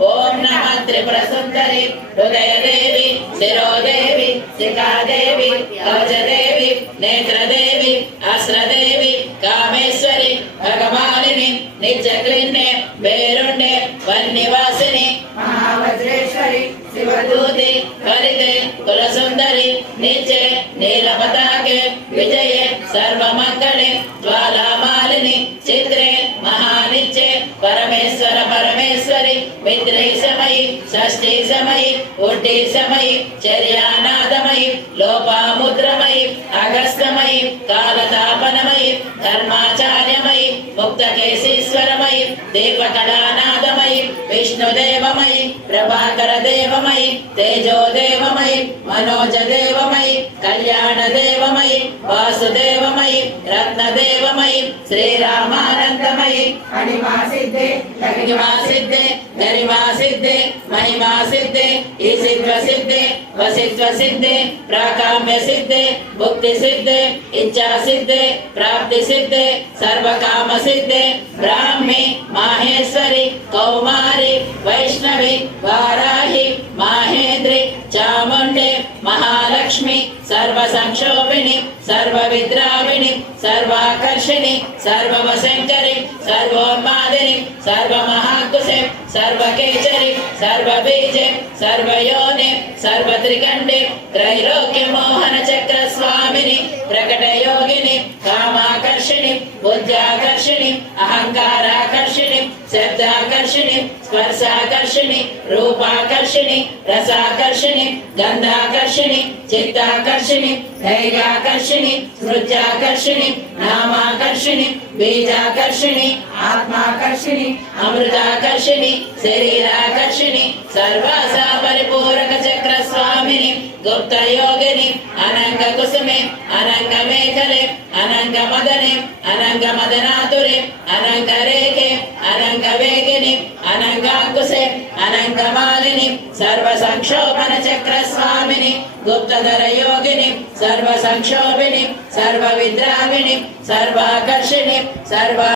ఓం నమ త్రిపుర సుందరి హృదయదేవి శిరోదేవి శిఖాదేవి కవచదేవి నేత్రదేవి అస్రదేవి కామేశ్వరి భగవానిని నిత్యక్లిన్నే వేరుండే వన్నివాసిని మహావజ్రేశ్వరి శివదూతి హరితే కులసుందరి నిత్యే నీలపతాకే విజయే సర్వమంగళే జ్వాలామాలిని చిత్రే మహానిత్యే పరమేశ్వర మిత్రైసమయి షష్ఠీసమయి ఉడ్డీసమయి చర్యానాదమయి లోపాముద్రమయి అగస్తమయి కాలతాపనమయి ధర్మాచార్యమయి ముక్తకేశీశ్వరమయి దీపకళానాదమయి విష్ణుదేవమయి ప్రభాకర దేవమయి తేజోదేవమయి మనోజదేవమయి కళ్యాణ దేవమయి వాసుదేవమయి రత్నదేవమయి శ్రీరామానందమయి అణిమా సిద్ధే గరిమా సిద్ధే గరిమా సిద్ధే మహిమా సిద్ధే ఈసిత్వ సిద్ధే వసిత్వ సిద్ధే ప్రాకామ్య సిద్ధే భుక్తి సిద్ధే ఇచ్చా సిద్ధే ప్రాప్తి సిద్ధే సర్వకామ సిద్ధే బ్రాహ్మి మాహేశ్వరి వైష్ణవి వారాహి మాహేంద్రి చాముండి మహాలక్ష్మి సర్వ సంక్షోభిణి సర్వ విద్రావిణి సర్వాకర్షిణి సర్వవశంకరి సర్వోన్మాదిని సర్వ మహాకుశే సర్వకేచరి సర్వబీజే సర్వయోని సర్వత్రికండి త్రైలోక్య మోహన బుద్ధ్యాకర్షిణి అహంకారాకర్షిణి శబ్దాకర్షిణి స్పర్శాకర్షిణి రూపాకర్షిణి రసాకర్షిణి గంధాకర్షిణి చిత్తాకర్షిణి ధైర్యాకర్షిణి స్మృత్యాకర్షిణి నామాకర్షిణి బీజాకర్షిణి ఆత్మాకర్షిణి అమృతాకర్షిణి శరీరాకర్షిణి సర్వాసా పరిపూరక చక్ర స్వామిని గుప్త యోగిని అనంగ కుసుమే అనంగ మేఖలే అనంగ మదనే అనంగ మదనాతురే అనంగ రేఖే అనంగ వేగిని అనంగాంకుశే అనంగ మాలిని సర్వ సంక్షోభన చక్ర స్వామిని గుప్తధర యోగిని సర్వ సంక్షోభిని సర్వ విద్రావిణి సర్వాకర్షిణి సర్వ